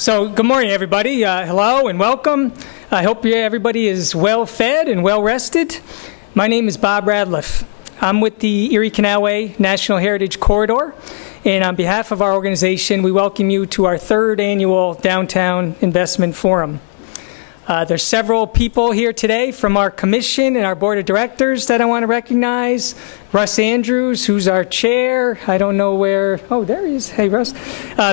So good morning, everybody. Hello and welcome. I hope everybody is well fed and well rested. My name is Bob Radliff. I'm with the Erie Canalway National Heritage Corridor, and on behalf of our organization, we welcome you to our third annual Downtown Investment Forum. There's several people here today from our commission and our board of directors that I want to recognize. Russ Andrews, who's our chair. I don't know where. Oh, there he is. Hey, Russ.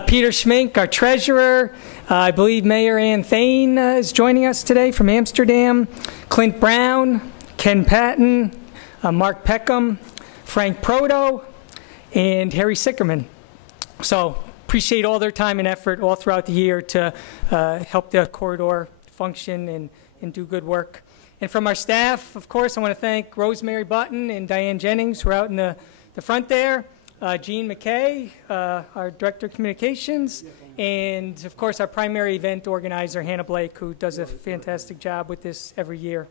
Peter Schmink, our treasurer. I believe Mayor Ann Thane is joining us today from Amsterdam. Clint Brown, Ken Patton, Mark Peckham, Frank Proto, and Harry Sickerman. So appreciate all their time and effort all throughout the year to help the corridor function and do good work. And from our staff, of course, I want to thank Rosemary Button and Diane Jennings, who are out in the front there, Jean McKay, our Director of Communications, and, of course, our primary event organizer, Hannah Blake, who does a fantastic job with this every year.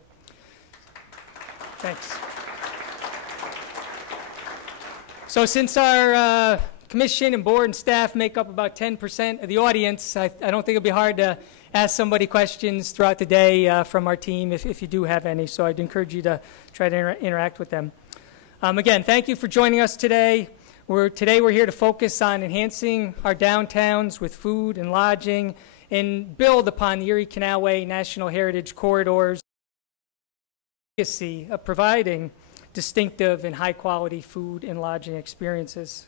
Thanks. So since our commission and board and staff make up about 10% of the audience, I don't think it'll be hard to ask somebody questions throughout the day from our team if you do have any. So I'd encourage you to try to interact with them. Again, thank you for joining us today. Today we're here to focus on enhancing our downtowns with food and lodging and build upon the Erie Canalway National Heritage Corridor's legacy of providing distinctive and high-quality food and lodging experiences.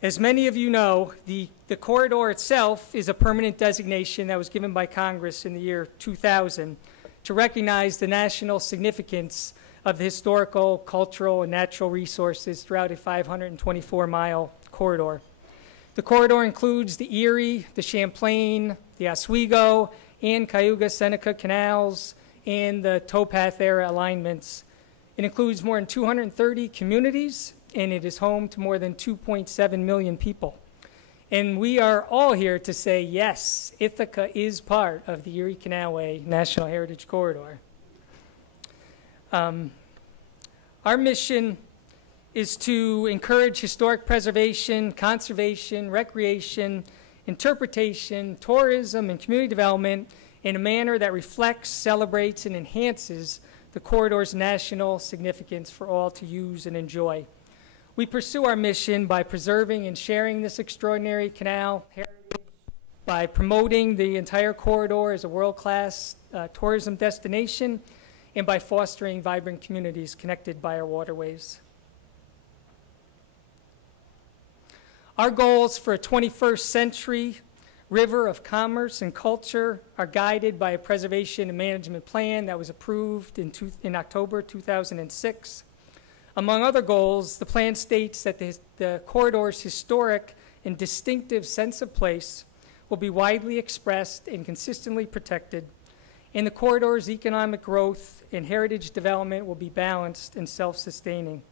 As many of you know, the corridor itself is a permanent designation that was given by Congress in the year 2000 to recognize the national significance of the historical, cultural, and natural resources throughout a 524-mile corridor. The corridor includes the Erie, the Champlain, the Oswego, and Cayuga-Seneca canals, and the towpath-era alignments. It includes more than 230 communities, and it is home to more than 2.7 million people. And we are all here to say, yes, Ithaca is part of the Erie Canalway National Heritage Corridor. Our mission is to encourage historic preservation, conservation, recreation, interpretation, tourism, and community development in a manner that reflects, celebrates, and enhances the corridor's national significance for all to use and enjoy. We pursue our mission by preserving and sharing this extraordinary canal heritage, by promoting the entire corridor as a world-class tourism destination, and by fostering vibrant communities connected by our waterways. Our goals for a 21st century river of commerce and culture are guided by a preservation and management plan that was approved in October 2006. Among other goals, the plan states that the corridor's historic and distinctive sense of place will be widely expressed and consistently protected, and the corridor's economic growth and heritage development will be balanced and self-sustaining.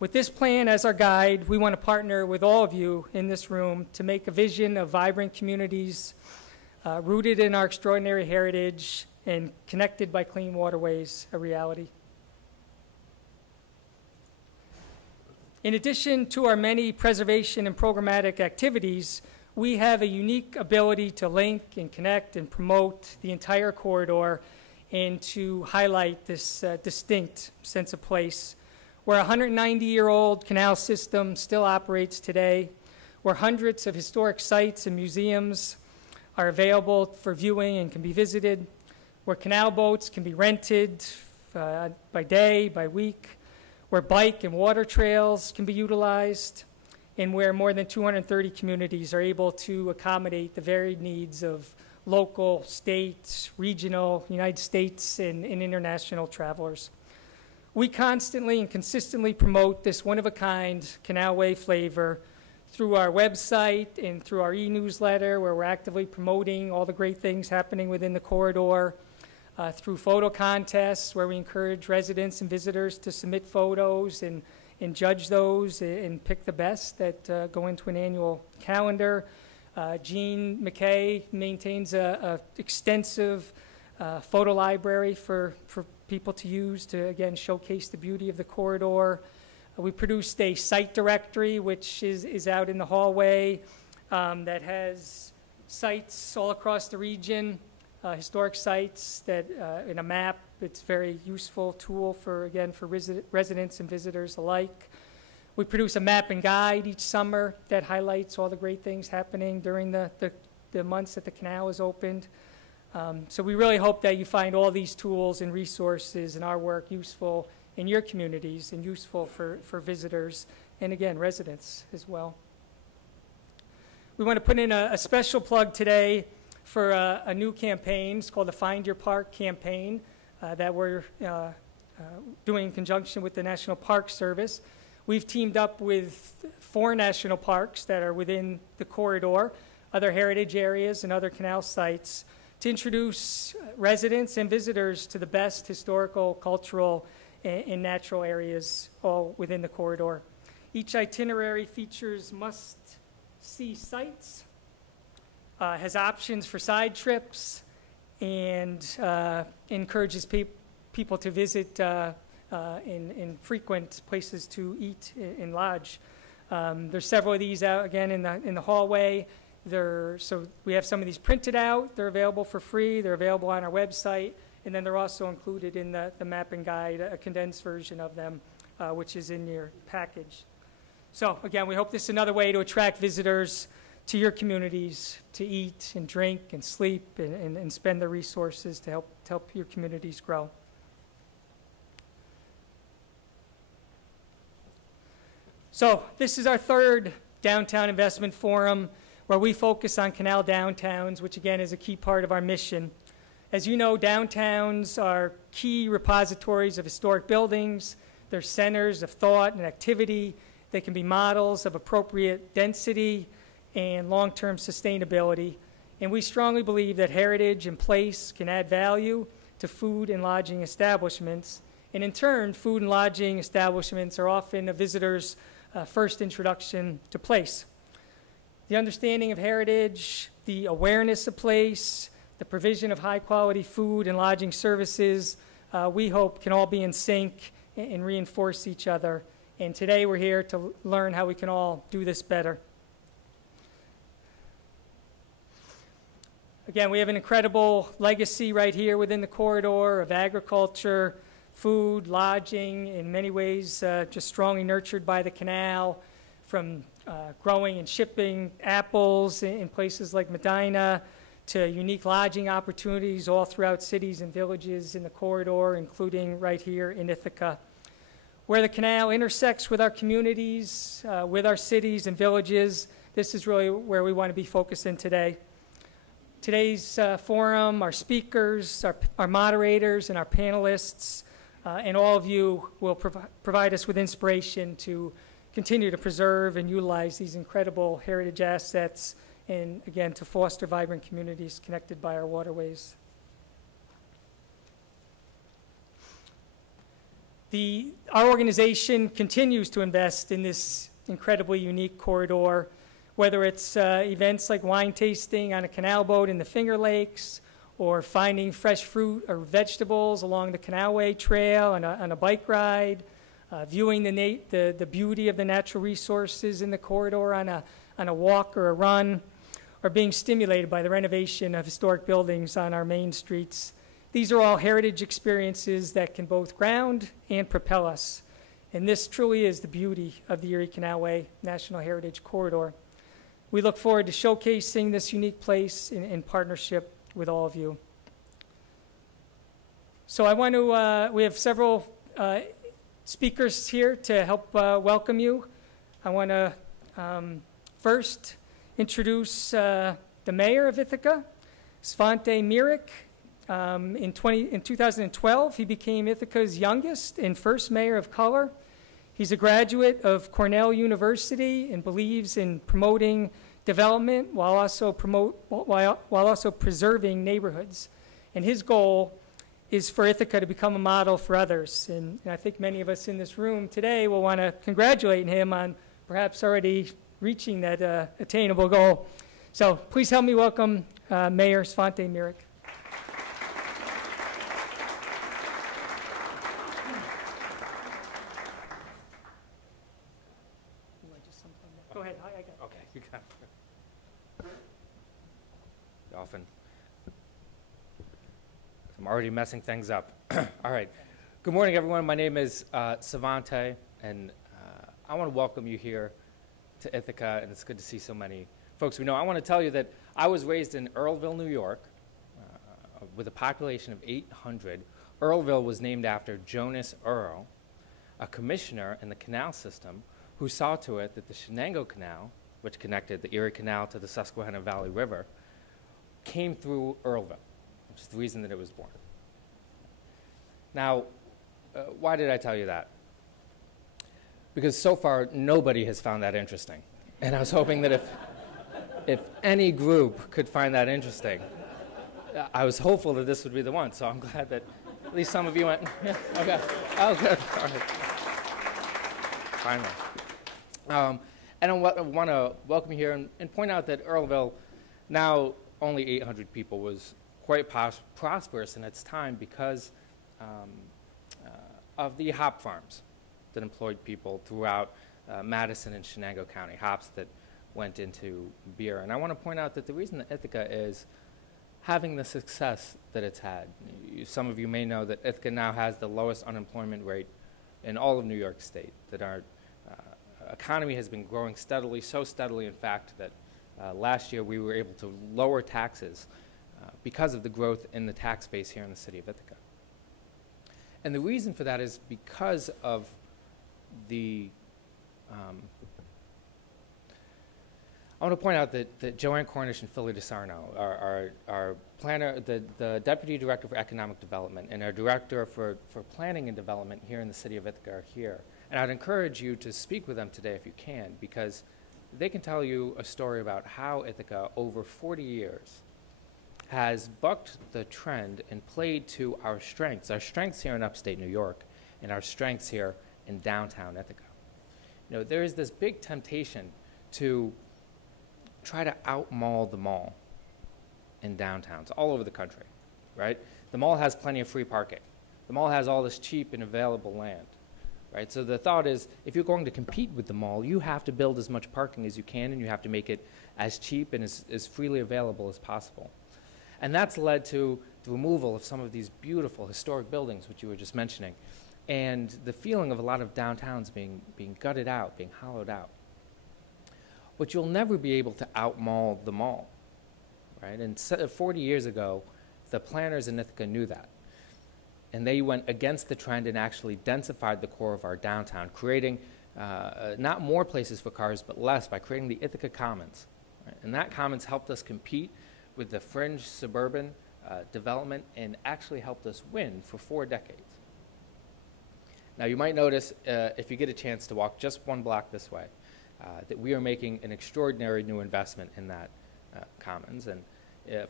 With this plan as our guide, we want to partner with all of you in this room to make a vision of vibrant communities rooted in our extraordinary heritage and connected by clean waterways a reality. In addition to our many preservation and programmatic activities, we have a unique ability to link and connect and promote the entire corridor and to highlight this distinct sense of place, where a 190-year-old canal system still operates today, where hundreds of historic sites and museums are available for viewing and can be visited, where canal boats can be rented by day, by week, where bike and water trails can be utilized, and where more than 230 communities are able to accommodate the varied needs of local, state, regional, United States, and international travelers. We constantly and consistently promote this one-of-a-kind Canalway flavor through our website and through our e-newsletter, where we're actively promoting all the great things happening within the corridor, through photo contests, where we encourage residents and visitors to submit photos and judge those and pick the best that go into an annual calendar. Jean McKay maintains an extensive photo library for people to use to, again, showcase the beauty of the corridor. We produced a site directory, which is out in the hallway, that has sites all across the region, historic sites that in a map. It's a very useful tool for, again, for residents and visitors alike. We produce a map and guide each summer that highlights all the great things happening during the months that the canal is opened. So we really hope that you find all these tools and resources and our work useful in your communities and useful for visitors and, again, residents as well. We want to put in a special plug today for a new campaign. It's called the Find Your Park campaign that we're doing in conjunction with the National Park Service. We've teamed up with 4 national parks that are within the corridor, other heritage areas and other canal sites, to introduce residents and visitors to the best historical, cultural, and natural areas all within the corridor. Each itinerary features must-see sites, has options for side trips, and encourages people to visit in frequent places to eat and lodge. There's several of these out, again, in the hallway. So we have some of these printed out. They're available for free. They're available on our website. And then they're also included in the map and guide, a condensed version of them, which is in your package. So again, we hope this is another way to attract visitors to your communities to eat and drink and sleep and spend the resources to help your communities grow. So this is our 3rd Downtown Investment Forum, where we focus on canal downtowns, which again is a key part of our mission. As you know, downtowns are key repositories of historic buildings. They're centers of thought and activity. They can be models of appropriate density and long-term sustainability. And we strongly believe that heritage and place can add value to food and lodging establishments. And in turn, food and lodging establishments are often a visitor's first introduction to place. The understanding of heritage, the awareness of place, the provision of high-quality food and lodging services, we hope can all be in sync and reinforce each other. And today we're here to learn how we can all do this better. Again, we have an incredible legacy right here within the corridor of agriculture, food, lodging, in many ways just strongly nurtured by the canal, from growing and shipping apples in places like Medina to unique lodging opportunities all throughout cities and villages in the corridor, including right here in Ithaca. Where the canal intersects with our communities, with our cities and villages, this is really where we want to be focusing today. Today's forum, our speakers, our moderators, and our panelists, and all of you will provide us with inspiration to continue to preserve and utilize these incredible heritage assets and, again, to foster vibrant communities connected by our waterways. Our organization continues to invest in this incredibly unique corridor, whether it's events like wine tasting on a canal boat in the Finger Lakes, or finding fresh fruit or vegetables along the Canalway Trail on a bike ride, viewing the beauty of the natural resources in the corridor on a walk or a run, or being stimulated by the renovation of historic buildings on our main streets. These are all heritage experiences that can both ground and propel us. And this truly is the beauty of the Erie Canalway National Heritage Corridor. We look forward to showcasing this unique place in partnership with all of you. So I want to, we have several speakers here to help welcome you. I want to first introduce the mayor of Ithaca, Svante Mirik. In 2012, he became Ithaca's youngest and first mayor of color. He's a graduate of Cornell University and believes in promoting development while also preserving neighborhoods. And his goal is for Ithaca to become a model for others. And I think many of us in this room today will want to congratulate him on perhaps already reaching that attainable goal. So please help me welcome Mayor Svante Mirik. Go ahead. I got it. Okay, you got it. often. I'm already messing things up. All right. Good morning, everyone. My name is Savante, and I want to welcome you here to Ithaca, and it's good to see so many folks we know. I want to tell you that I was raised in Earlville, New York, with a population of 800. Earlville was named after Jonas Earl, a commissioner in the canal system who saw to it that the Shenango Canal, which connected the Erie Canal to the Susquehanna Valley River, came through Earlville, which is the reason that it was born. Now, why did I tell you that? Because so far, nobody has found that interesting. And I was hoping that if any group could find that interesting, I was hopeful that this would be the one. So I'm glad that at least some of you went, yeah, okay. Oh, good. All right. Finally. And I want to welcome you here and point out that Earlville, now only 800 people, was quite prosperous in its time because of the hop farms that employed people throughout Madison and Shenango County, hops that went into beer. And I want to point out that the reason that Ithaca is having the success that it's had, some of you may know that Ithaca now has the lowest unemployment rate in all of New York State, that our economy has been growing steadily, so steadily in fact that last year we were able to lower taxes because of the growth in the tax base here in the city of Ithaca. And the reason for that is because of the I want to point out that Joanne Cornish and Philly DeSarno, our planner, the Deputy Director for Economic Development, and our Director for Planning and Development here in the city of Ithaca are here. And I'd encourage you to speak with them today if you can, because they can tell you a story about how Ithaca, over 40 years, has bucked the trend and played to our strengths here in upstate New York, and our strengths here in downtown Ithaca. You know, there is this big temptation to try to out-mall the mall in downtowns all over the country, right? The mall has plenty of free parking. The mall has all this cheap and available land, right? So the thought is, if you're going to compete with the mall, you have to build as much parking as you can, and you have to make it as cheap and as freely available as possible. And that's led to the removal of some of these beautiful historic buildings, which you were just mentioning, and the feeling of a lot of downtowns being gutted out, being hollowed out. But you'll never be able to out-mall the mall, right? And 40 years ago, the planners in Ithaca knew that. And they went against the trend and actually densified the core of our downtown, creating not more places for cars, but less, by creating the Ithaca Commons. Right? And that Commons helped us compete with the fringe suburban development and actually helped us win for 4 decades. Now, you might notice, if you get a chance to walk just one block this way, that we are making an extraordinary new investment in that Commons. And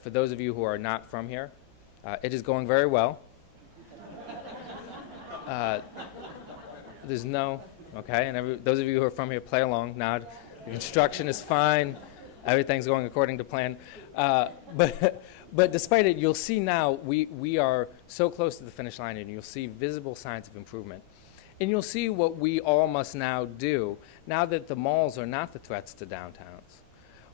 for those of you who are not from here, it is going very well. There's no, okay, and those of you who are from here, play along, nod. The construction is fine. Everything's going according to plan. But despite it, you'll see now we are so close to the finish line, and you'll see visible signs of improvement. And you'll see what we all must now do, now that the malls are not the threats to downtowns,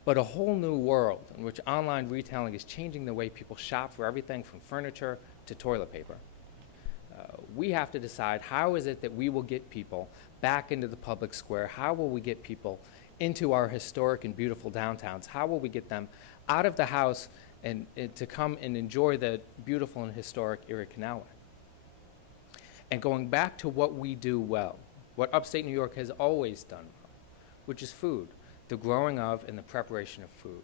but a whole new world in which online retailing is changing the way people shop for everything from furniture to toilet paper. We have to decide, how is it that we will get people back into the public square? How will we get people into our historic and beautiful downtowns? How will we get them out of the house and to come and enjoy the beautiful and historic Erie Canalway? And going back to what we do well, what upstate New York has always done well, which is food, the growing of and the preparation of food,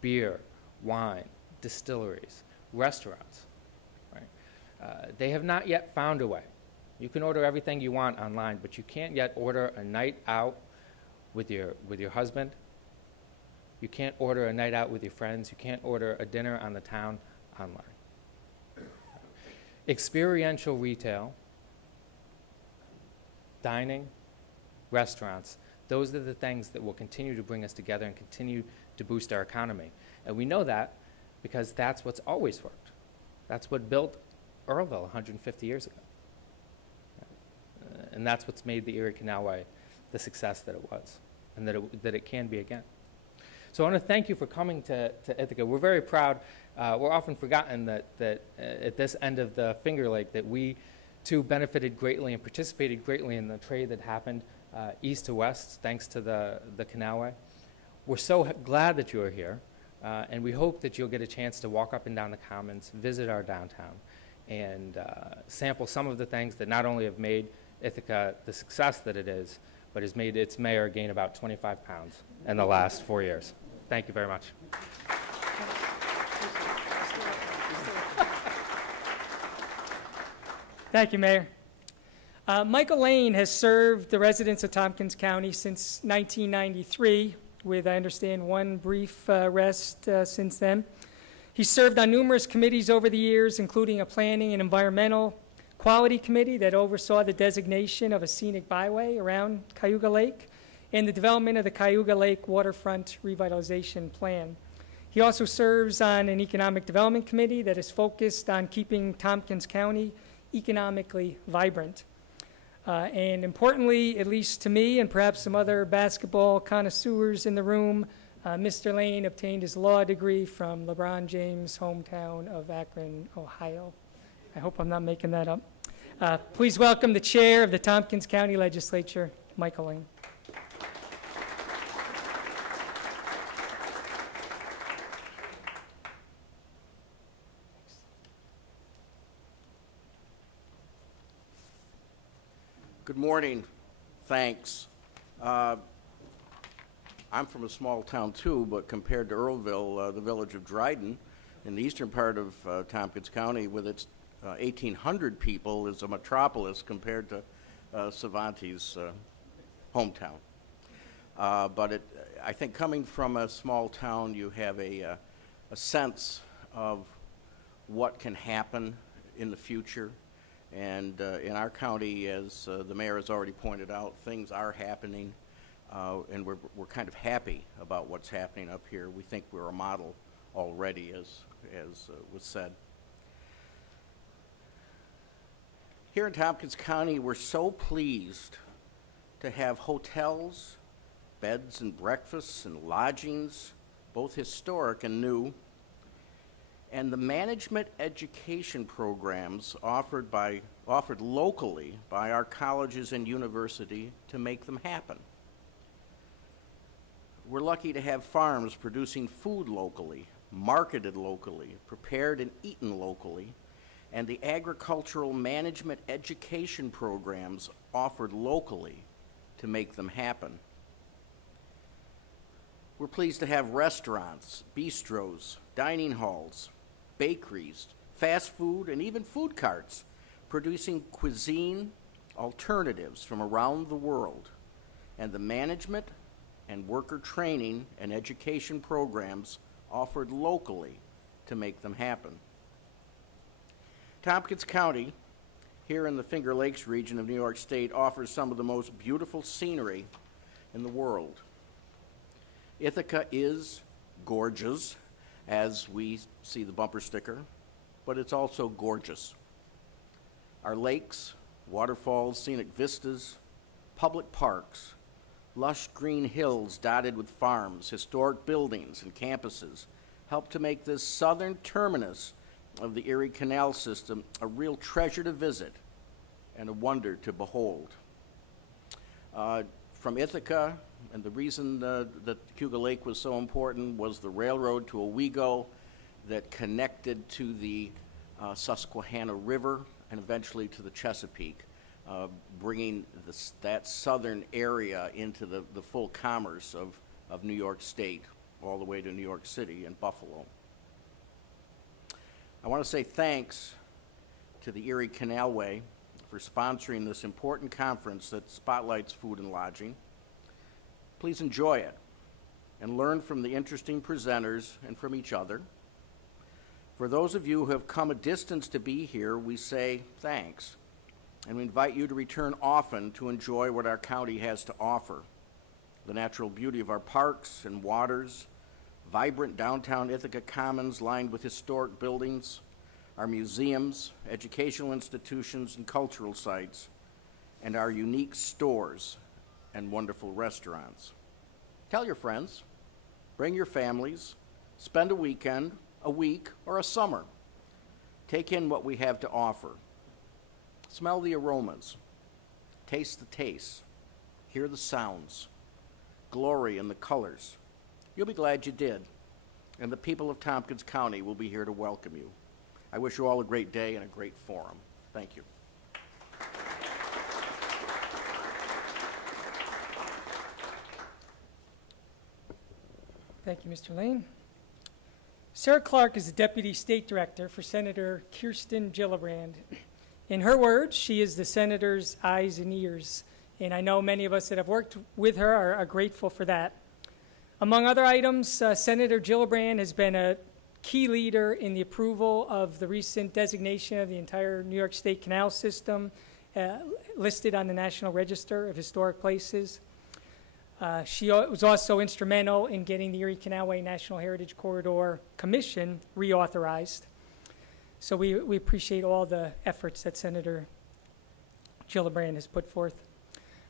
beer, wine, distilleries, restaurants. Right? They have not yet found a way. You can order everything you want online, but you can't yet order a night out with your husband. You can't order a night out with your friends. You can't order a dinner on the town online. Experiential retail, dining, restaurants, those are the things that will continue to bring us together and continue to boost our economy. And we know that because that's what's always worked. That's what built Earlville 150 years ago. And that's what's made the Erie Canalway the success that it was, and that it can be again. So I want to thank you for coming to Ithaca. We're very proud. We're often forgotten that at this end of the Finger Lake that we too benefited greatly and participated greatly in the trade that happened east to west thanks to the Canalway. We're so glad that you are here, and we hope that you'll get a chance to walk up and down the commons, visit our downtown, and sample some of the things that not only have made Ithaca the success that it is, but has made its mayor gain about 25 pounds in the last 4 years. Thank you very much. Thank you, Mayor. Michael Lane has served the residents of Tompkins County since 1993, with, I understand, one brief rest since then. He's served on numerous committees over the years, including a planning and environmental quality committee that oversaw the designation of a scenic byway around Cayuga Lake and the development of the Cayuga Lake Waterfront Revitalization Plan. He also serves on an economic development committee that is focused on keeping Tompkins County economically vibrant. And importantly, at least to me and perhaps some other basketball connoisseurs in the room, Mr. Lane obtained his law degree from LeBron James' hometown of Akron, Ohio. I hope I'm not making that up. Please welcome the chair of the Tompkins County Legislature, Michael Lane. Good morning. Thanks. I'm from a small town too, but compared to Earlville, the village of Dryden, in the eastern part of Tompkins County, with its 1,800 people, is a metropolis compared to Savanti's hometown. But I think coming from a small town, you have a sense of what can happen in the future. And in our county, as the mayor has already pointed out, things are happening, and we're kind of happy about what's happening up here. We think we're a model already, as was said. Here in Tompkins County, we're so pleased to have hotels, beds and breakfasts and lodgings, both historic and new, and the management education programs offered locally by our colleges and university to make them happen. We're lucky to have farms producing food locally, marketed locally, prepared and eaten locally, and the agricultural management education programs offered locally to make them happen. We're pleased to have restaurants, bistros, dining halls, bakeries, fast food, and even food carts producing cuisine alternatives from around the world, and the management and worker training and education programs offered locally to make them happen. Tompkins County, here in the Finger Lakes region of New York State, offers some of the most beautiful scenery in the world. Ithaca is gorgeous, as we see the bumper sticker, but it's also gorgeous. Our lakes, waterfalls, scenic vistas, public parks, lush green hills dotted with farms, historic buildings and campuses help to make this southern terminus of the Erie Canal system a real treasure to visit and a wonder to behold. From Ithaca, and the reason that Cayuga Lake was so important was the railroad to Owego that connected to the Susquehanna River and eventually to the Chesapeake, bringing that southern area into the full commerce of New York State, all the way to New York City and Buffalo. I want to say thanks to the Erie Canalway for sponsoring this important conference that spotlights food and lodging. Please enjoy it and learn from the interesting presenters and from each other. For those of you who have come a distance to be here, we say thanks, and we invite you to return often to enjoy what our county has to offer. The natural beauty of our parks and waters, vibrant downtown Ithaca Commons lined with historic buildings, our museums, educational institutions, and cultural sites, and our unique stores and wonderful restaurants. Tell your friends, Bring your families. Spend a weekend, a week, or a summer. Take in what we have to offer. Smell the aromas. Taste the tastes. Hear the sounds. Glory in the colors. You'll be glad you did. And the people of Tompkins County will be here to welcome you. I wish you all a great day and a great forum. Thank you. Thank you, Mr. Lane. Sarah Clark is the Deputy State Director for Senator Kirsten Gillibrand. In her words, she is the Senator's eyes and ears, and I know many of us that have worked with her are grateful for that. Among other items, Senator Gillibrand has been a key leader in the approval of the recent designation of the entire New York State Canal System listed on the National Register of Historic Places. She was also instrumental in getting the Erie Canalway National Heritage Corridor Commission reauthorized. So we appreciate all the efforts that Senator Gillibrand has put forth.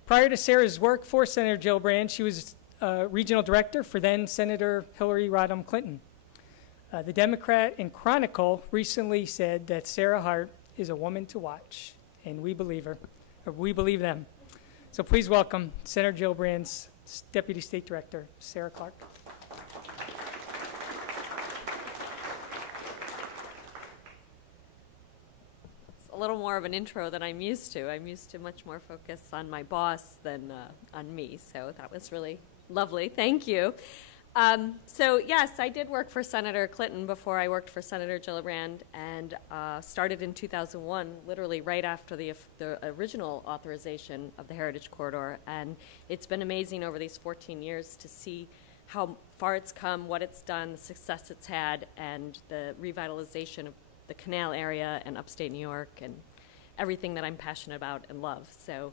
Prior to Sarah's work for Senator Gillibrand, she was regional director for then Senator Hillary Rodham Clinton. The Democrat and Chronicle recently said that Sarah Hart is a woman to watch, and we believe her, or we believe them. So please welcome Senator Gillibrand's Deputy State Director, Sarah Clark. It's a little more of an intro than I'm used to. I'm used to much more focus on my boss than on me, so that was really lovely. Thank you. So yes, I did work for Senator Clinton before I worked for Senator Gillibrand, and started in 2001, literally right after the original authorization of the Heritage Corridor. And it's been amazing over these 14 years to see how far it's come, what it's done, the success it's had, and the revitalization of the canal area and upstate New York and everything that I'm passionate about and love. So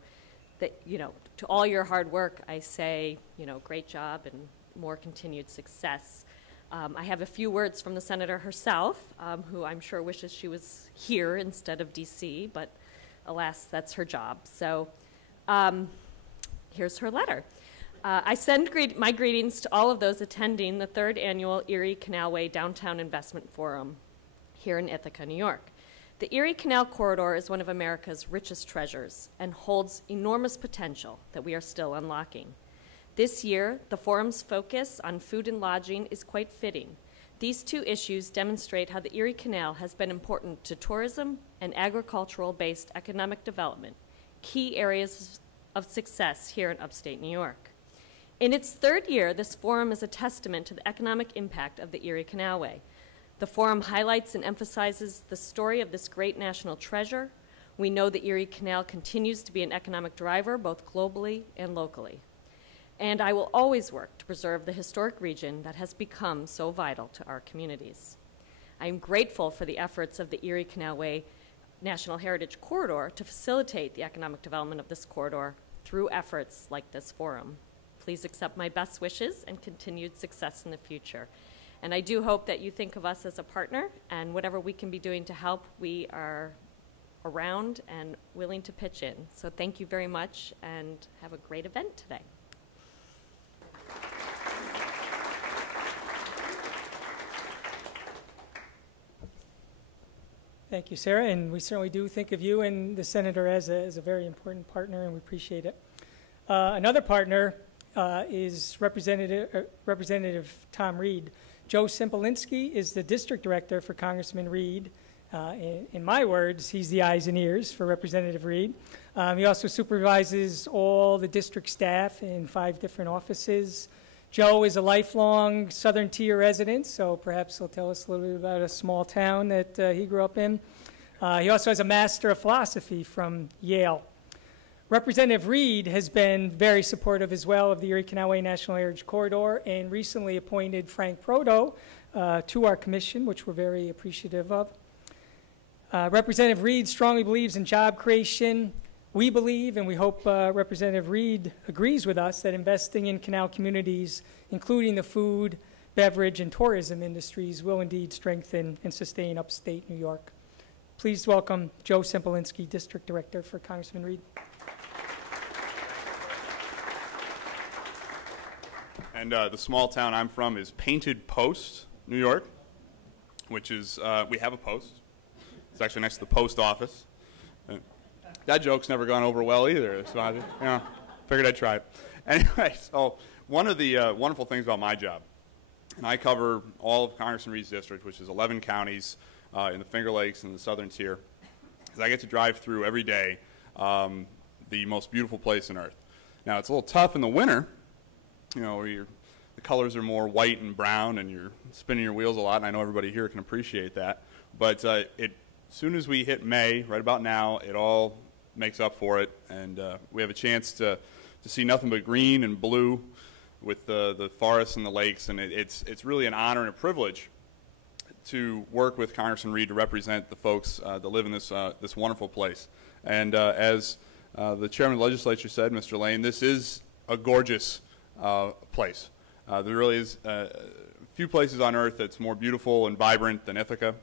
that, you know, to all your hard work, I say, you know, great job and more continued success. I have a few words from the senator herself, who I'm sure wishes she was here instead of DC, but alas, that's her job. So here's her letter. I send my greetings to all of those attending the 3rd Annual Erie Canalway Downtown Investment Forum here in Ithaca, New York. The Erie Canal Corridor is one of America's richest treasures and holds enormous potential that we are still unlocking. This year, the forum's focus on food and lodging is quite fitting. These two issues demonstrate how the Erie Canal has been important to tourism and agricultural-based economic development, key areas of success here in upstate New York. In its 3rd year, this forum is a testament to the economic impact of the Erie Canalway. The forum highlights and emphasizes the story of this great national treasure. We know the Erie Canal continues to be an economic driver both globally and locally. And I will always work to preserve the historic region that has become so vital to our communities. I am grateful for the efforts of the Erie Canalway National Heritage Corridor to facilitate the economic development of this corridor through efforts like this forum. Please accept my best wishes and continued success in the future. And I do hope that you think of us as a partner, and whatever we can be doing to help, we are around and willing to pitch in. So thank you very much, and have a great event today. Thank you, Sarah, and we certainly do think of you and the senator as a very important partner, and we appreciate it. Another partner is Representative Tom Reed. Joe Simpolinski is the district director for Congressman Reed. In my words, he's the eyes and ears for Representative Reed. He also supervises all the district staff in 5 different offices. Joe is a lifelong Southern Tier resident, so perhaps he'll tell us a little bit about a small town that he grew up in. He also has a Master of Philosophy from Yale. Representative Reed has been very supportive as well of the Erie Canalway National Heritage Corridor and recently appointed Frank Proto to our commission, which we're very appreciative of. Representative Reed strongly believes in job creation. We believe, and we hope Representative Reed agrees with us, that investing in canal communities, including the food, beverage, and tourism industries, will indeed strengthen and sustain upstate New York. Please welcome Joe Simpolinski, District Director for Congressman Reed. And the small town I'm from is Painted Post, New York, which is, we have a post. It's actually next to the post office. That joke's never gone over well either, so I figured I'd try it. Anyway, so one of the wonderful things about my job, and I cover all of Congressman Reed's district, which is 11 counties in the Finger Lakes and the southern tier, is I get to drive through every day the most beautiful place on earth. Now, it's a little tough in the winter, you know, where the colors are more white and brown and you're spinning your wheels a lot, and I know everybody here can appreciate that. But as soon as we hit May, right about now, it all makes up for it, and we have a chance to see nothing but green and blue with the forests and the lakes, and it's really an honor and a privilege to work with Congressman Reed to represent the folks that live in this wonderful place. And as the chairman of the legislature said, Mr. Lane, this is a gorgeous place. There really is a few places on earth that's more beautiful and vibrant than Ithaca.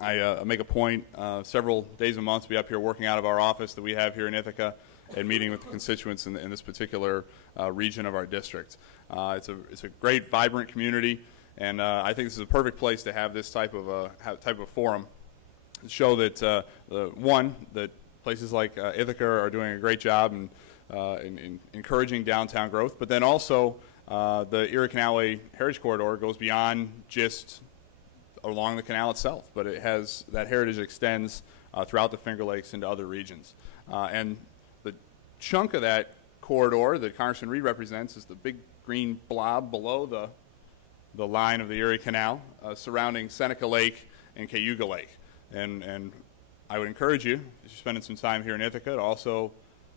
I make a point several days a month to be up here working out of our office that we have here in Ithaca and meeting with the constituents in this particular region of our district. It's a great, vibrant community, and I think this is a perfect place to have this type of forum to show that one, that places like Ithaca are doing a great job in encouraging downtown growth, but then also the Erie Canalway Heritage Corridor goes beyond just along the canal itself, but it has that heritage extends throughout the Finger Lakes into other regions. And the chunk of that corridor that Congressman Reed represents is the big green blob below the line of the Erie Canal surrounding Seneca Lake and Cayuga Lake. And I would encourage you, as you're spending some time here in Ithaca, to also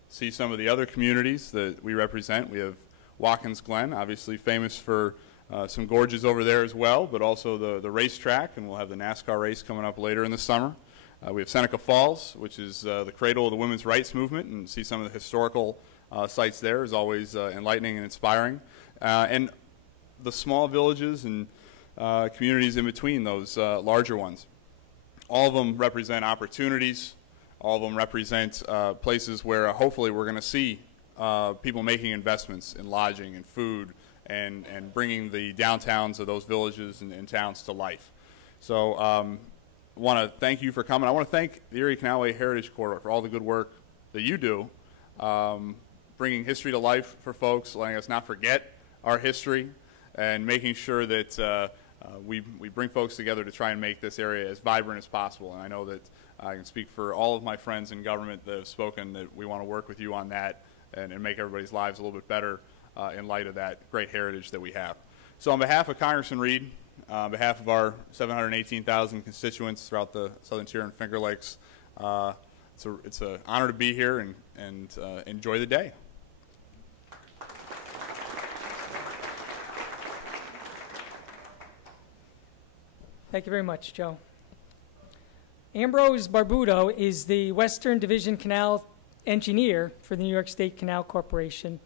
see some of the other communities that we represent. We have Watkins Glen, obviously famous for some gorges over there as well, but also the racetrack, and we'll have the NASCAR race coming up later in the summer. We have Seneca Falls, which is the cradle of the women's rights movement, and see some of the historical sites there is always enlightening and inspiring. And the small villages and communities in between those larger ones. All of them represent opportunities. All of them represent places where hopefully we're going to see people making investments in lodging and food, and bringing the downtowns of those villages and towns to life. So I want to thank you for coming. I want to thank the Erie Canalway Heritage Corridor for all the good work that you do, bringing history to life for folks, letting us not forget our history, and making sure that we bring folks together to try and make this area as vibrant as possible. And I know that I can speak for all of my friends in government that have spoken that we want to work with you on that and make everybody's lives a little bit better in light of that great heritage that we have. So on behalf of Congressman Reed, on behalf of our 718,000 constituents throughout the southern tier and Finger Lakes, it's an honor to be here and enjoy the day. Thank you very much, Joe. Ambrose Barbuto is the Western Division Canal Engineer for the New York State Canal Corporation.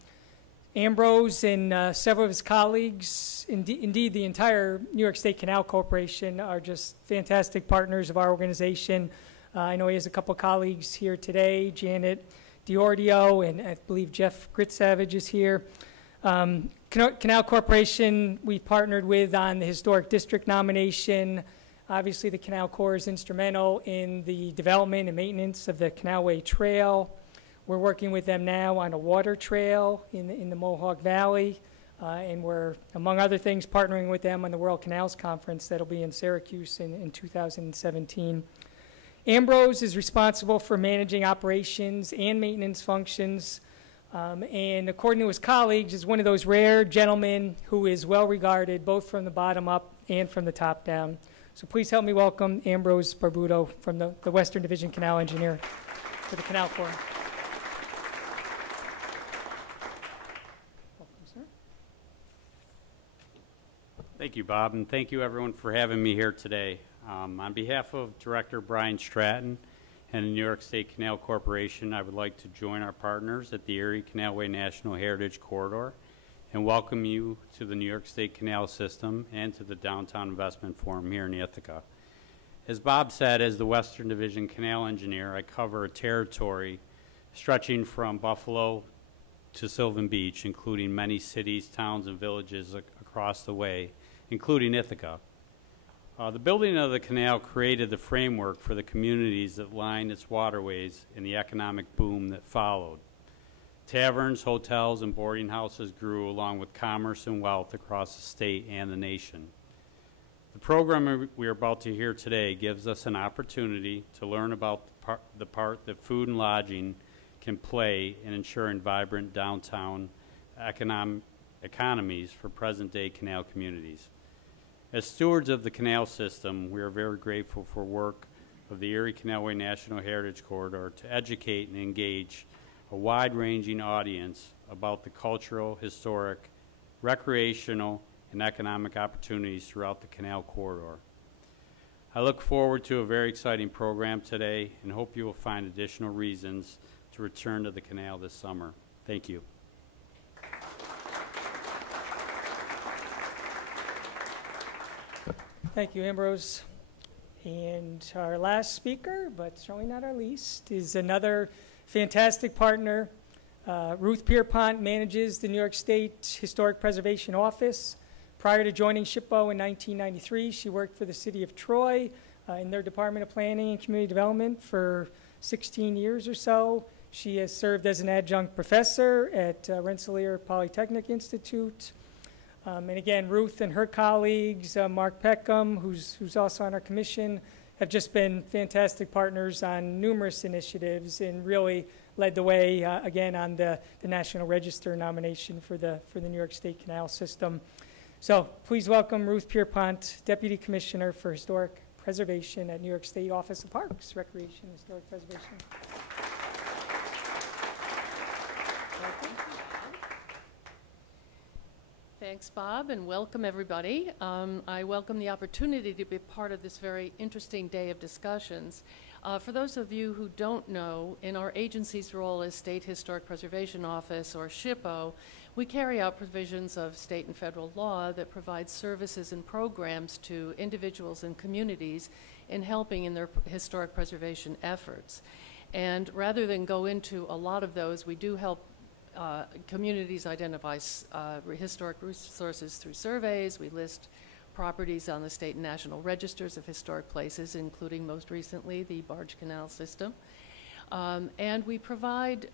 Ambrose and several of his colleagues, indeed the entire New York State Canal Corporation, are just fantastic partners of our organization. I know he has a couple colleagues here today, Janet Diordio, and I believe Jeff Gritsavage is here. Canal Corporation we partnered with on the Historic District nomination. Obviously the Canal Corps is instrumental in the development and maintenance of the Canalway Trail. We're working with them now on a water trail in the Mohawk Valley, and we're, among other things, partnering with them on the World Canals Conference that'll be in Syracuse in 2017. Ambrose is responsible for managing operations and maintenance functions, and according to his colleagues, is one of those rare gentlemen who is well regarded both from the bottom up and from the top down. So please help me welcome Ambrose Barbuto from the Western Division Canal Engineer for the Canal Corps. Thank you, Bob, and thank you everyone for having me here today. On behalf of Director Brian Stratton and the New York State Canal Corporation, I would like to join our partners at the Erie Canalway National Heritage Corridor and welcome you to the New York State Canal System and to the Downtown Investment Forum here in Ithaca. As Bob said, as the Western Division Canal Engineer, I cover a territory stretching from Buffalo to Sylvan Beach, including many cities, towns, and villages across the way, including Ithaca. The building of the canal created the framework for the communities that lined its waterways and the economic boom that followed. Taverns, hotels, and boarding houses grew along with commerce and wealth across the state and the nation. The program we are about to hear today gives us an opportunity to learn about the part that food and lodging can play in ensuring vibrant downtown economies for present-day canal communities. As stewards of the canal system, we are very grateful for work of the Erie Canalway National Heritage Corridor to educate and engage a wide-ranging audience about the cultural, historic, recreational, and economic opportunities throughout the canal corridor. I look forward to a very exciting program today and hope you will find additional reasons to return to the canal this summer. Thank you. Thank you, Ambrose. And our last speaker, but certainly not our least, is another fantastic partner. Ruth Pierpont manages the New York State Historic Preservation Office. Prior to joining SHPO in 1993, she worked for the city of Troy in their Department of Planning and Community Development for 16 years or so. She has served as an adjunct professor at Rensselaer Polytechnic Institute. And again, Ruth and her colleagues, Mark Peckham, who's also on our commission, have just been fantastic partners on numerous initiatives and really led the way, again, on the National Register nomination for the New York State Canal System. So please welcome Ruth Pierpont, Deputy Commissioner for Historic Preservation at New York State Office of Parks, Recreation, and Historic Preservation. Thanks, Bob, and welcome everybody. I welcome the opportunity to be part of this very interesting day of discussions. For those of you who don't know, in our agency's role as State Historic Preservation Office, or SHPO, we carry out provisions of state and federal law that provide services and programs to individuals and communities in helping in their historic preservation efforts. And rather than go into a lot of those, we do help communities identify historic resources through surveys. We list properties on the state and national registers of historic places, including most recently the Barge Canal System. And we provide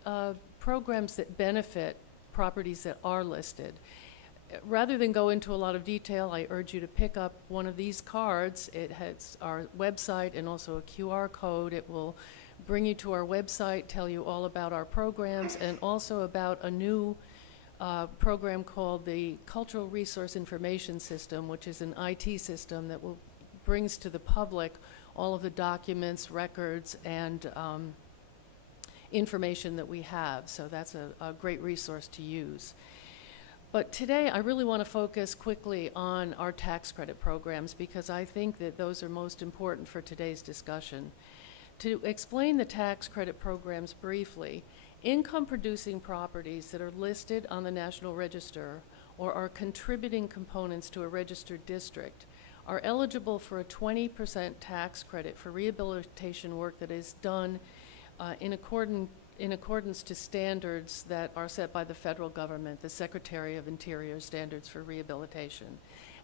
programs that benefit properties that are listed. Rather than go into a lot of detail, I urge you to pick up one of these cards. It has our website and also a QR code. It will bring you to our website, tell you all about our programs, and also about a new program called the Cultural Resource Information System, which is an IT system that brings to the public all of the documents, records, and information that we have. So that's a great resource to use. But today, I really want to focus quickly on our tax credit programs because I think that those are most important for today's discussion. To explain the tax credit programs briefly, income-producing properties that are listed on the National Register or are contributing components to a registered district are eligible for a 20% tax credit for rehabilitation work that is done in accordance to standards that are set by the federal government, the Secretary of Interior Standards for Rehabilitation.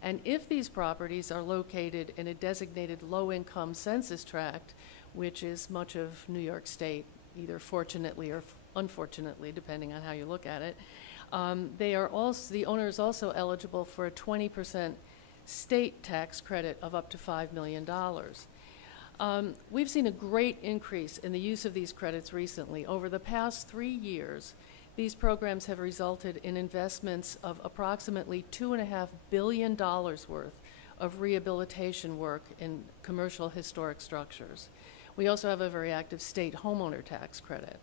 And if these properties are located in a designated low-income census tract, which is much of New York State, either fortunately or unfortunately, depending on how you look at it, the owner is also eligible for a 20% state tax credit of up to $5 million. We've seen a great increase in the use of these credits recently. Over the past 3 years, these programs have resulted in investments of approximately $2.5 billion worth of rehabilitation work in commercial historic structures. We also have a very active state homeowner tax credit.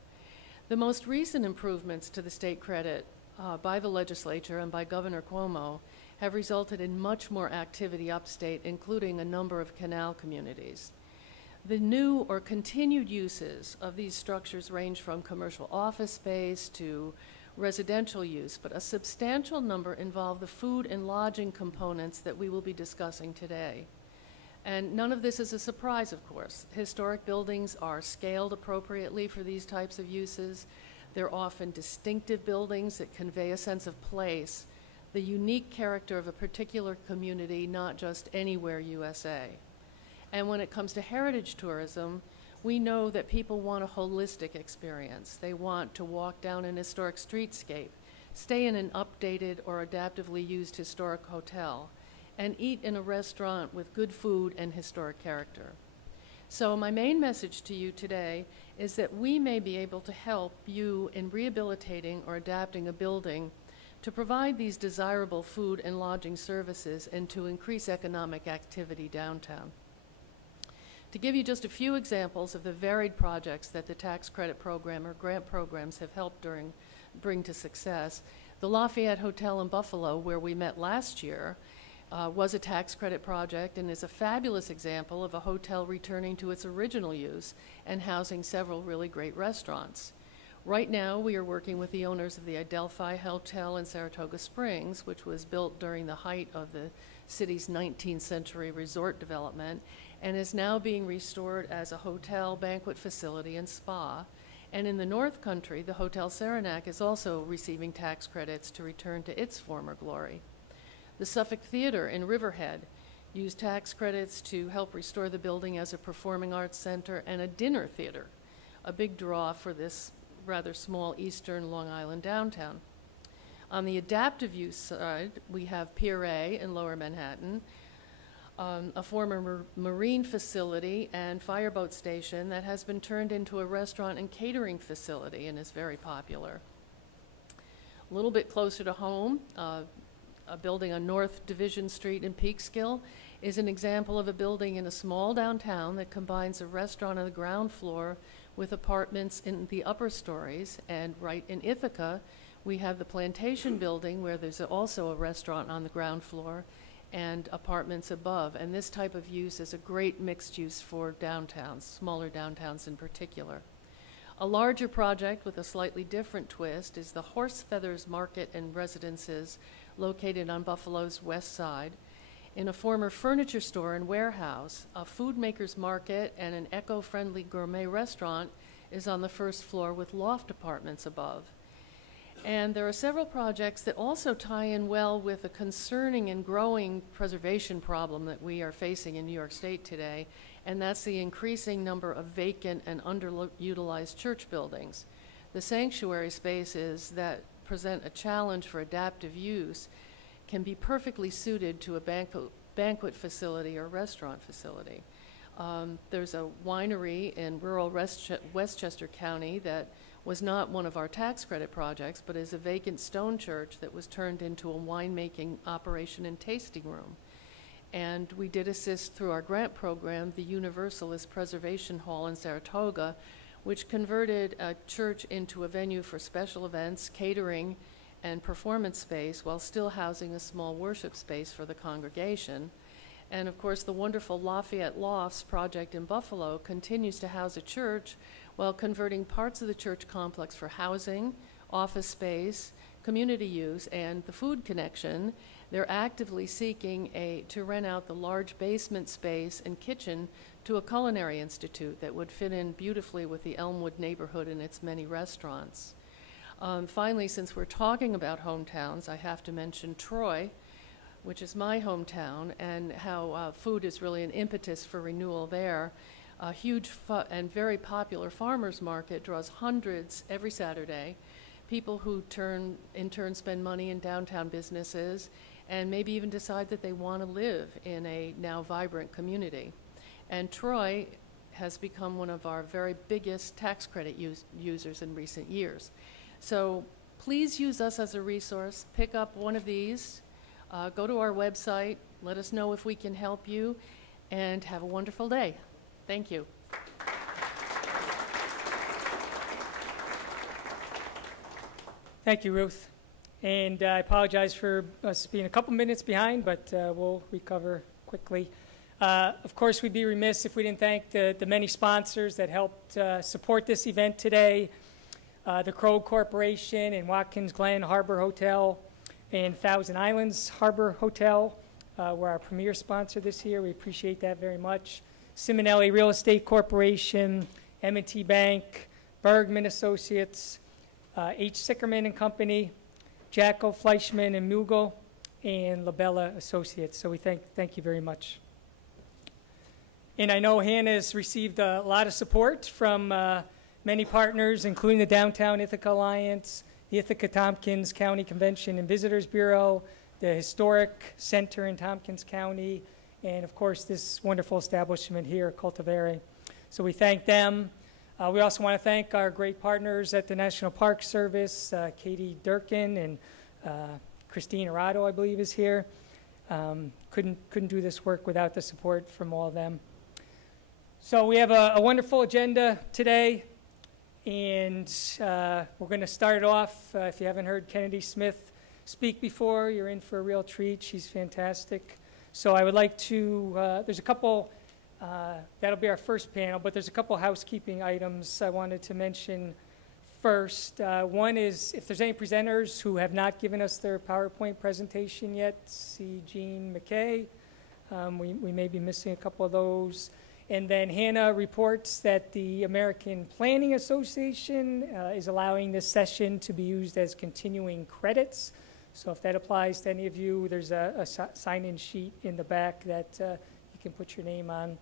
The most recent improvements to the state credit by the legislature and by Governor Cuomo have resulted in much more activity upstate, including a number of canal communities. The new or continued uses of these structures range from commercial office space to residential use, but a substantial number involve the food and lodging components that we will be discussing today. And none of this is a surprise, of course. Historic buildings are scaled appropriately for these types of uses. They're often distinctive buildings that convey a sense of place, the unique character of a particular community, not just anywhere USA. And when it comes to heritage tourism, we know that people want a holistic experience. They want to walk down an historic streetscape, stay in an updated or adaptively used historic hotel, and eat in a restaurant with good food and historic character. So my main message to you today is that we may be able to help you in rehabilitating or adapting a building to provide these desirable food and lodging services and to increase economic activity downtown. To give you just a few examples of the varied projects that the tax credit program or grant programs have helped bring to success, the Lafayette Hotel in Buffalo, where we met last year, was a tax credit project and is a fabulous example of a hotel returning to its original use and housing several really great restaurants. Right now, we are working with the owners of the Adelphi Hotel in Saratoga Springs, which was built during the height of the city's 19th century resort development and is now being restored as a hotel, banquet facility, and spa. And in the North Country, the Hotel Saranac is also receiving tax credits to return to its former glory. The Suffolk Theater in Riverhead used tax credits to help restore the building as a performing arts center and a dinner theater, a big draw for this rather small eastern Long Island downtown. On the adaptive use side, we have Pier A in Lower Manhattan, a former marine facility and fireboat station that has been turned into a restaurant and catering facility and is very popular. A little bit closer to home, a building on North Division Street in Peekskill is an example of a building in a small downtown that combines a restaurant on the ground floor with apartments in the upper stories. And right in Ithaca, we have the Plantation Building, where there's also a restaurant on the ground floor and apartments above. And this type of use is a great mixed use for downtowns, smaller downtowns in particular. A larger project with a slightly different twist is the Horse Feathers Market and Residences located on Buffalo's west side. In a former furniture store and warehouse, a food maker's market and an eco-friendly gourmet restaurant is on the first floor with loft apartments above. And there are several projects that also tie in well with a concerning and growing preservation problem that we are facing in New York State today, and that's the increasing number of vacant and underutilized church buildings. The sanctuary spaces that present a challenge for adaptive use can be perfectly suited to a banquet facility or restaurant facility. There's a winery in rural Westchester County that was not one of our tax credit projects, but is a vacant stone church that was turned into a winemaking operation and tasting room. And we did assist through our grant program the Universalist Preservation Hall in Saratoga, which converted a church into a venue for special events, catering, and performance space while still housing a small worship space for the congregation. And of course, the wonderful Lafayette Lofts project in Buffalo continues to house a church while converting parts of the church complex for housing, office space, community use, and the Food Connection. They're actively seeking to rent out the large basement space and kitchen to a culinary institute that would fit in beautifully with the Elmwood neighborhood and its many restaurants. Finally, since we're talking about hometowns, I have to mention Troy, which is my hometown, and how food is really an impetus for renewal there. A huge and very popular farmers market draws hundreds every Saturday, people who in turn spend money in downtown businesses and maybe even decide that they want to live in a now vibrant community. And Troy has become one of our very biggest tax credit users in recent years. So please use us as a resource. Pick up one of these. Go to our website. Let us know if we can help you. And have a wonderful day. Thank you. Thank you, Ruth. And I apologize for us being a couple minutes behind, but we'll recover quickly. Of course, we'd be remiss if we didn't thank the many sponsors that helped support this event today. The Krog Corporation and Watkins Glen Harbor Hotel and Thousand Islands Harbor Hotel were our premier sponsor this year. We appreciate that very much. Simonelli Real Estate Corporation, M&T Bank, Bergman Associates, H. Sickerman and Company, Jacko, Fleischman and Mugel, and Labella Associates. So we thank you very much. And I know Hannah has received a lot of support from many partners, including the Downtown Ithaca Alliance, the Ithaca-Tompkins County Convention and Visitors Bureau, the Historic Center in Tompkins County, and of course this wonderful establishment here, Cultivare. So we thank them. We also want to thank our great partners at the National Park Service, Katie Durkin and Christine Arado, I believe, is here. Couldn't do this work without the support from all of them. So we have a wonderful agenda today, and we're going to start it off. If you haven't heard Kennedy Smith speak before, you're in for a real treat. She's fantastic. So I would like to, there's a couple, that'll be our first panel, but there's a couple housekeeping items I wanted to mention first. One is, if there's any presenters who have not given us their PowerPoint presentation yet, see Jean McKay. We may be missing a couple of those. And then Hannah reports that the American Planning Association is allowing this session to be used as continuing credits. So if that applies to any of you, there's a sign-in sheet in the back that you can put your name on.